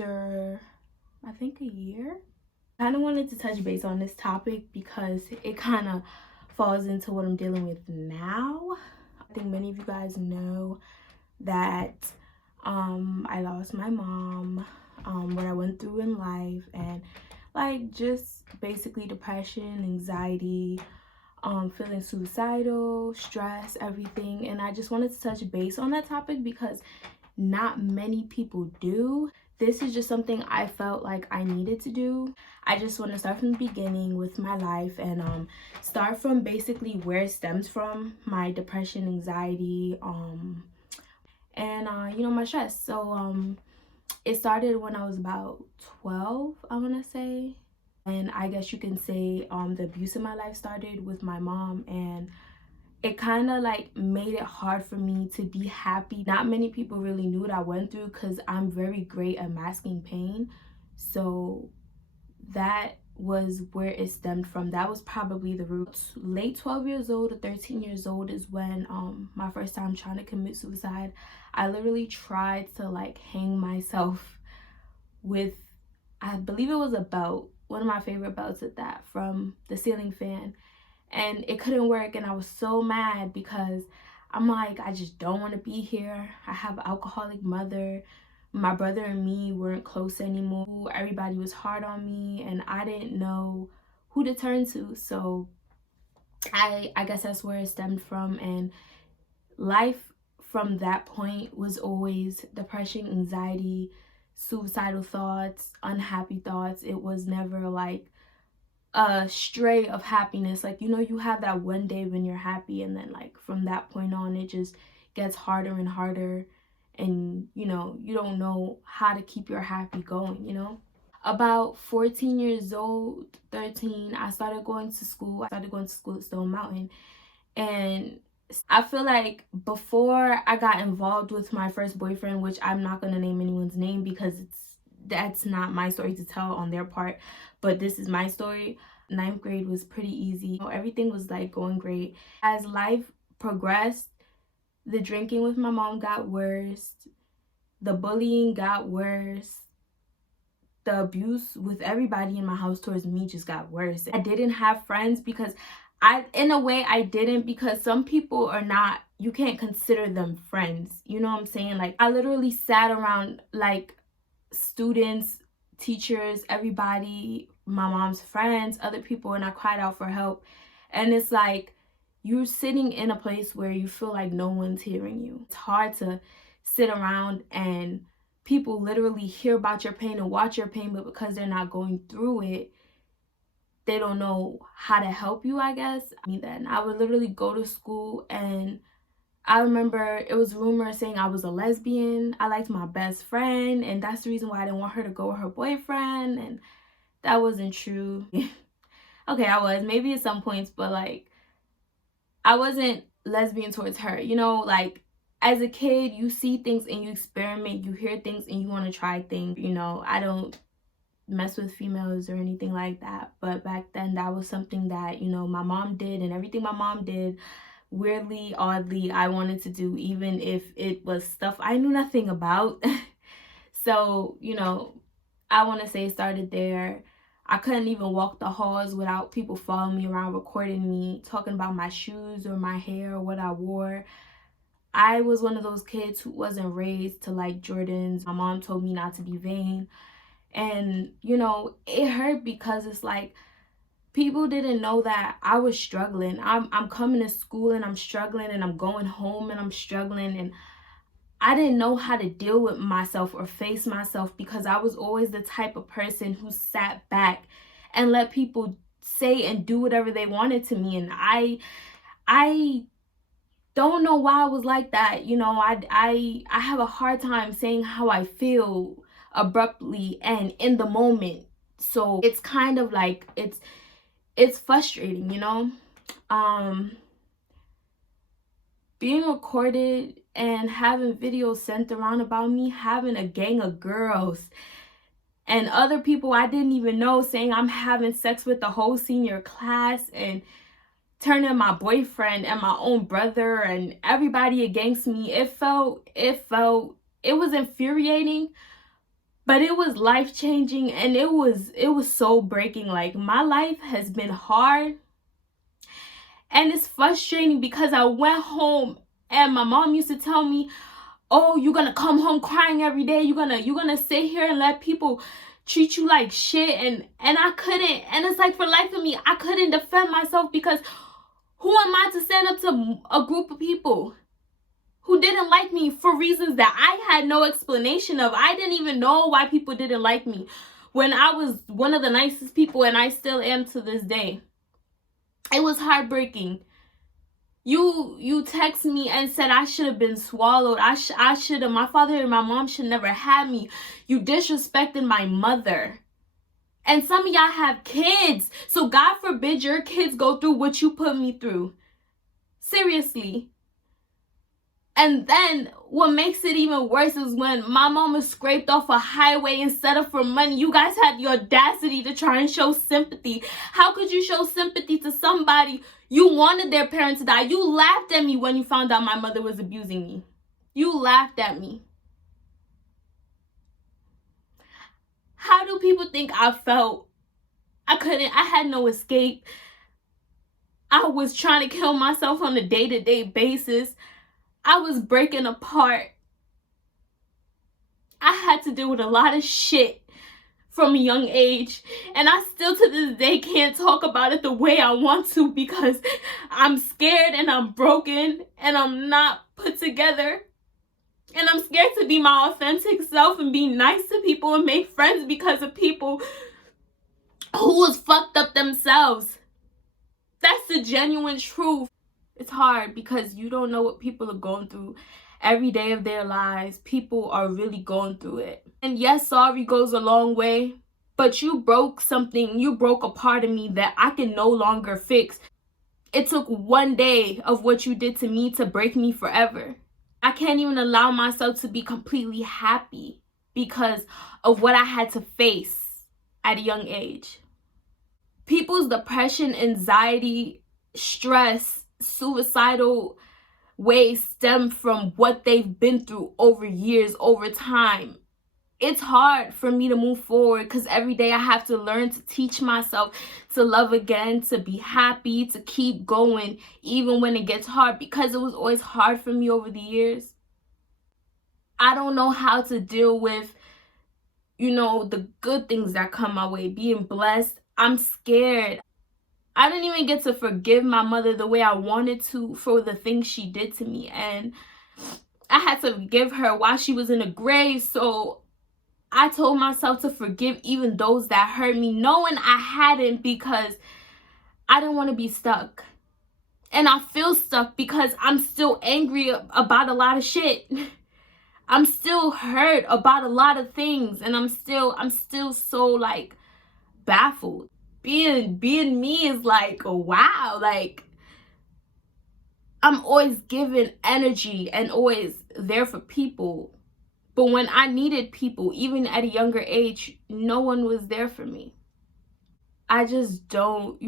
after I think a year. I kind of wanted to touch base on this topic because it kind of falls into what I'm dealing with now. I think many of you guys know that I lost my mom, what I went through in life, and like just basically depression, anxiety, feeling suicidal, stress, everything. And I just wanted to touch base on that topic because not many people do. This is just something I felt like I needed to do. I just want to start from the beginning with my life and start from basically where it stems from, my depression, anxiety, and my stress. So it started when I was about 12, I want to say. And I guess you can say the abuse in my life started with my mom, and it kind of like made it hard for me to be happy. Not many people really knew what I went through because I'm very great at masking pain. So that was where it stemmed from. That was probably the root. Late 12 years old to 13 years old is when my first time trying to commit suicide. I literally tried to like hang myself with, I believe it was a belt, one of my favorite belts at that, from the ceiling fan. And it couldn't work, and I was so mad because I'm like, I just don't want to be here. I have an alcoholic mother. My brother and me weren't close anymore. Everybody was hard on me, and I didn't know who to turn to. So I guess that's where it stemmed from. And life from that point was always depression, anxiety, suicidal thoughts, unhappy thoughts. It was never like a stray of happiness. Like, you have that one day when you're happy, and then like from that point on it just gets harder and harder, and you don't know how to keep your happy going. About 14 years old, 13, I started going to school. At Stone Mountain, and I feel like before I got involved with my first boyfriend, which I'm not going to name anyone's name because that's not my story to tell on their part, but this is my story. Ninth grade was pretty easy. Everything was like going great. As life progressed, the drinking with my mom got worse, the bullying got worse, the abuse with everybody in my house towards me just got worse. I didn't have friends because in a way I didn't, because some people are not, you can't consider them friends, you know what I'm saying? Like, I literally sat around like students, teachers, everybody, my mom's friends, other people, and I cried out for help. And it's like you're sitting in a place where you feel like no one's hearing you. It's hard to sit around and people literally hear about your pain and watch your pain, but because they're not going through it, they don't know how to help you, I guess. Then I would literally go to school, and I remember it was rumors saying I was a lesbian. I liked my best friend, and that's the reason why I didn't want her to go with her boyfriend, and that wasn't true. Okay, I was maybe at some points, but like I wasn't lesbian towards her. Like as a kid, you see things and you experiment, you hear things and you want to try things. I don't mess with females or anything like that, but back then that was something that my mom did, and everything my mom did, weirdly, oddly, I wanted to do, even if it was stuff I knew nothing about. So I want to say it started there. I couldn't even walk the halls without people following me around, recording me, talking about my shoes or my hair or what I wore. I was one of those kids who wasn't raised to like Jordans. My mom told me not to be vain. And, it hurt because it's like people didn't know that I was struggling. I'm coming to school and I'm struggling, and I'm going home and I'm struggling, and I didn't know how to deal with myself or face myself because I was always the type of person who sat back and let people say and do whatever they wanted to me. And I don't know why I was like that. I have a hard time saying how I feel abruptly and in the moment. So it's kind of like it's frustrating, being recorded and having videos sent around about me having a gang of girls and other people I didn't even know saying I'm having sex with the whole senior class, and turning my boyfriend and my own brother and everybody against me. It was infuriating, But it was life-changing, and it was so breaking. Like, my life has been hard, and it's frustrating because I went home and my mom used to tell me, oh, you're gonna come home crying every day, you're gonna sit here and let people treat you like shit. And I couldn't. And it's like, for life of me, I couldn't defend myself, because who am I to stand up to a group of people who didn't like me for reasons that I had no explanation of? I didn't even know why people didn't like me when I was one of the nicest people, and I still am to this day. It was heartbreaking. You text me and said I should have been swallowed. I should have, my father and my mom should never have me. You disrespected my mother. And some of y'all have kids, so God forbid your kids go through what you put me through. Seriously. And then what makes it even worse is when my mom was scraped off a highway and set up for money, you guys had the audacity to try and show sympathy. How could you show sympathy to somebody you wanted their parents to die? You laughed at me when you found out my mother was abusing me. You laughed at me. How do people think I felt? I had no escape. I was trying to kill myself on a day-to-day basis. I was breaking apart. I had to deal with a lot of shit from a young age, and I still to this day can't talk about it the way I want to, because I'm scared and I'm broken and I'm not put together, and I'm scared to be my authentic self and be nice to people and make friends because of people who was fucked up themselves. That's the genuine truth. It's hard because you don't know what people are going through every day of their lives. People are really going through it. And yes, sorry goes a long way, but you broke something. You broke a part of me that I can no longer fix. It took one day of what you did to me to break me forever. I can't even allow myself to be completely happy because of what I had to face at a young age. People's depression, anxiety, stress, suicidal ways stem from what they've been through over years, over time. It's hard for me to move forward because every day I have to learn to teach myself to love again, to be happy, to keep going even when it gets hard, because it was always hard for me over the years. I don't know how to deal with, the good things that come my way, being blessed. I'm scared. I didn't even get to forgive my mother the way I wanted to for the things she did to me. And I had to forgive her while she was in the grave. So I told myself to forgive even those that hurt me, knowing I hadn't, because I didn't want to be stuck. And I feel stuck because I'm still angry about a lot of shit. I'm still hurt about a lot of things. And I'm still so like baffled. Being me is like, wow, like I'm always giving energy and always there for people. But when I needed people, even at a younger age, no one was there for me. I just don't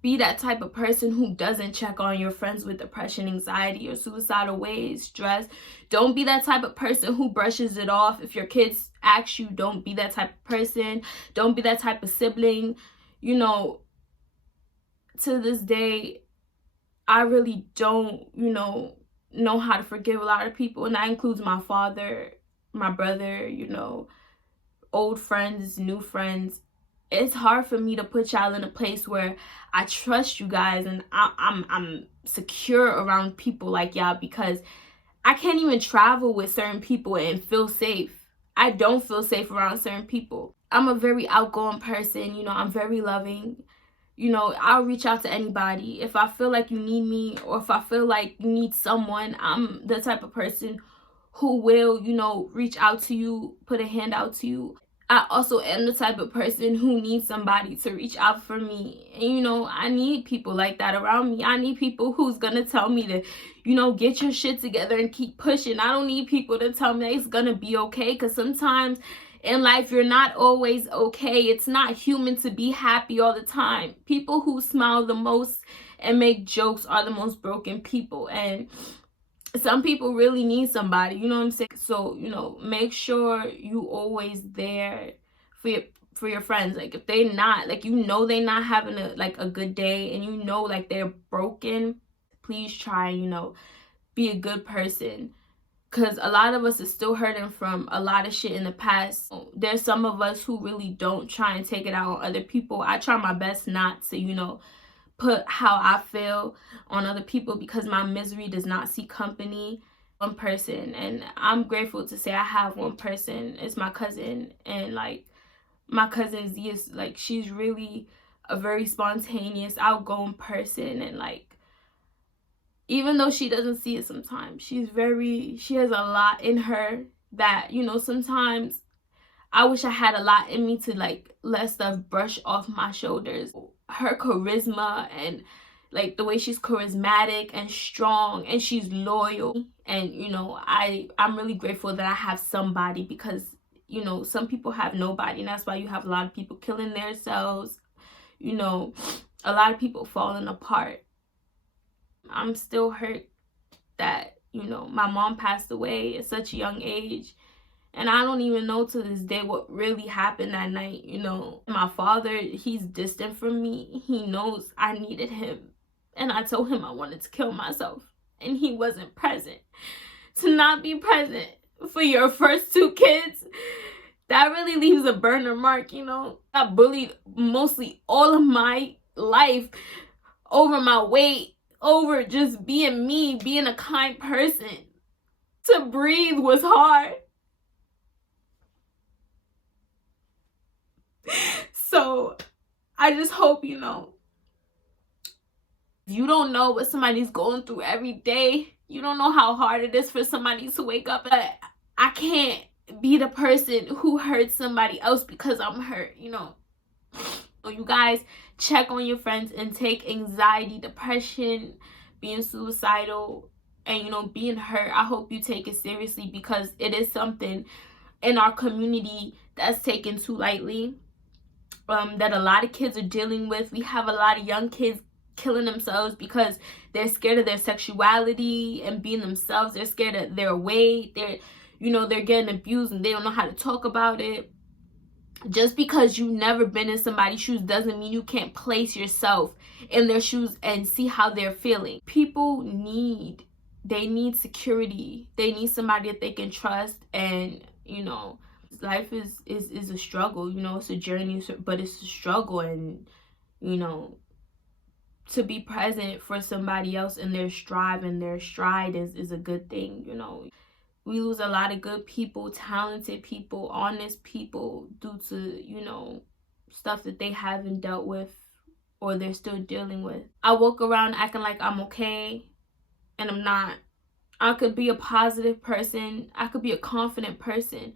be that type of person who doesn't check on your friends with depression, anxiety, or suicidal ways, stress. Don't be that type of person who brushes it off. If your kids ask you, don't be that type of person. Don't be that type of sibling. To this day, I really don't, know how to forgive a lot of people. And that includes my father, my brother, old friends, new friends. It's hard for me to put y'all in a place where I trust you guys and I'm secure around people like y'all, because I can't even travel with certain people and feel safe. I don't feel safe around certain people. I'm a very outgoing person, I'm very loving. I'll reach out to anybody. If I feel like you need me, or if I feel like you need someone, I'm the type of person who will, reach out to you, put a hand out to you. I also am the type of person who needs somebody to reach out for me. And, I need people like that around me. I need people who's going to tell me to, get your shit together and keep pushing. I don't need people to tell me it's going to be okay, because sometimes in life, you're not always okay. It's not human to be happy all the time. People who smile the most and make jokes are the most broken people. And some people really need somebody, you know what I'm saying? So, make sure you always there for your friends. Like, if they not, like, they not having a good day, and like they're broken, please try, be a good person. Because a lot of us is still hurting from a lot of shit in the past. There's some of us who really don't try and take it out on other people. I try my best not to, put how I feel on other people, because my misery does not see company. One person, and I'm grateful to say I have one person. It's my cousin, and like, my cousin Z is like, she's really a very spontaneous, outgoing person, and like, even though she doesn't see it sometimes, she has a lot in her that, sometimes I wish I had a lot in me to like let stuff brush off my shoulders. Her charisma, and like the way she's charismatic and strong, and she's loyal, and I'm really grateful that I have somebody, because some people have nobody, and that's why you have a lot of people killing themselves, a lot of people falling apart. I'm still hurt that my mom passed away at such a young age, and I don't even know to this day what really happened that night. My father, he's distant from me. He knows I needed him, and I told him I wanted to kill myself, and he wasn't present. To not be present for your first two kids, that really leaves a burner mark. I bullied mostly all of my life over my weight, over just being me, being a kind person. To breathe was hard. So I just hope, you don't know what somebody's going through every day. You don't know how hard it is for somebody to wake up. But I can't be the person who hurts somebody else because I'm hurt, So you guys, check on your friends and take anxiety, depression, being suicidal, and being hurt. I hope you take it seriously, because it is something in our community that's taken too lightly. That a lot of kids are dealing with. We have a lot of young kids killing themselves because they're scared of their sexuality and being themselves. They're scared of their weight. They're getting abused, and they don't know how to talk about it. Just because you've never been in somebody's shoes doesn't mean you can't place yourself in their shoes and see how they're feeling. People need security. They need somebody that they can trust, and life is a struggle. It's a journey, but it's a struggle, and to be present for somebody else in their strive and their stride is a good thing. We lose a lot of good people, talented people, honest people, due to stuff that they haven't dealt with or they're still dealing with. I walk around acting like I'm okay, and I'm not. I could be a positive person, I could be a confident person,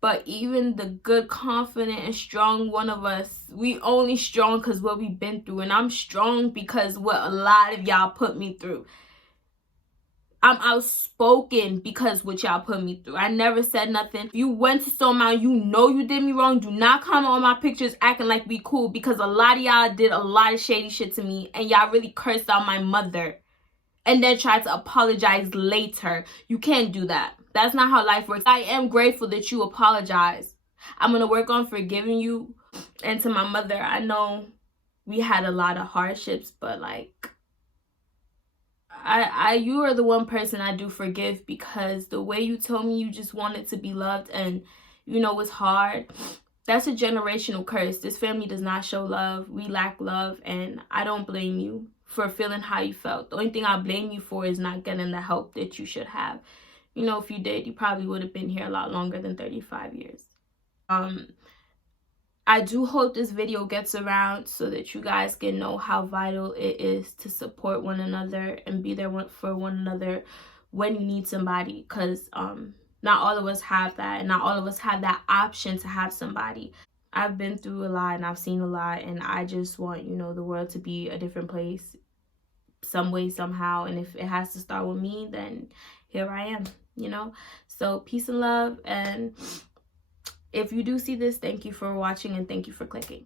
but even the good, confident, and strong one of us, we only strong because what we've been through. And I'm strong because what a lot of y'all put me through. I'm outspoken because what y'all put me through. I never said nothing. If you went to Stone you did me wrong. Do not comment on my pictures acting like we cool, because a lot of y'all did a lot of shady shit to me, and y'all really cursed out my mother and then tried to apologize later. You can't do that. That's not how life works. I am grateful that you apologize. I'm going to work on forgiving you. And to my mother, I know we had a lot of hardships, but like, you are the one person I do forgive, because the way you told me you just wanted to be loved, and it's hard. That's a generational curse. This family does not show love. We lack love, and I don't blame you for feeling how you felt. The only thing I blame you for is not getting the help that you should have. If you did, you probably would have been here a lot longer than 35 years. I do hope this video gets around so that you guys can know how vital it is to support one another and be there for one another when you need somebody, because not all of us have that, and not all of us have that option to have somebody. I've been through a lot, and I've seen a lot, and I just want the world to be a different place some way, somehow. And if it has to start with me, then here I am. So peace and love, and if you do see this, thank you for watching, and thank you for clicking.